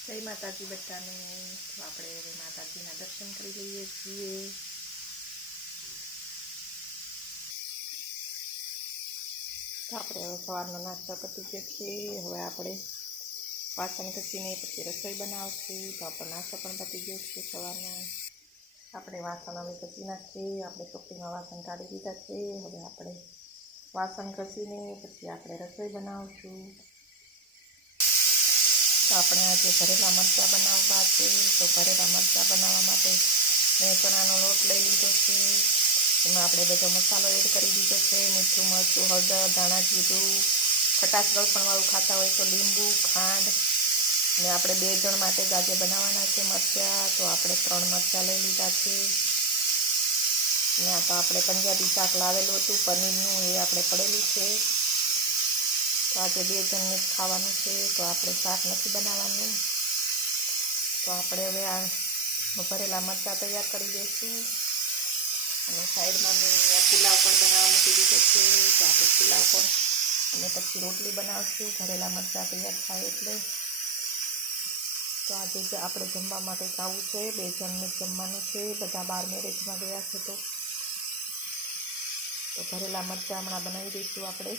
જય માતાજી બધાને। તો આપણે હવે માતાજીના દર્શન કરી લઈએ છીએ। તો આપણે હવે સવારનો નાસ્તો પતી ગયો છે। હવે આપણે વાસણ ઘસીને પછી રસોઈ બનાવશું। તો આપણો નાસ્તો પણ પતી ગયો છે સવારનો। આપણે વાસણ હવે ઘસી નાખીએ। આપણે ચોકીમાં વાસણ કાઢી દીધા છે। હવે આપણે વાસણ ઘસીને પછી આપણે રસોઈ બનાવશું। તો આપણે આજે ભરેલા મરચાં બનાવવા છે। તો ભરેલા મરચાં બનાવવા માટે મેં ચણાનો લોટ લઈ લીધો છે। એમાં આપણે બધો મસાલો એડ કરી દીધો છે। મીઠું, મરચું, હળદર, ધાણા જીરું, ખટાશ લસણવાળું ખાતા હોય તો લીંબુ, ખાંડ ને આપણે 2 જણ માટે જ આજે બનાવવાના છે મરચાં। તો આપણે 3 મરચાં લઈ લીધા છે। ને આ તો આપણે પંજાબી શાક લાવેલું હતું પનીરનું, એ આપણે પડેલું છે। તો આજે 2 જણને જ ખાવાનું છે, તો આપણે શાક નથી બનાવવાનું। તો આપણે હવે આ ભરેલા મરચાં તૈયાર કરી દઈશું। અને સાઈડમાં મેં પુલાવ પણ બનાવવા મૂકી દીધો છે। તો આપણે પુલાવ પણ અને પછી રોટલી બનાવશું ભરેલા મરચાં તૈયાર થાય એટલે। તો આજે જ આપણે જમવા માટે ખાવું છે, 2 જણને જમવાનું છે, બધા બહાર મેરેજમાં ગયા છે। તો ભરેલા મરચાં હમણાં બનાવી દઈશું આપણે।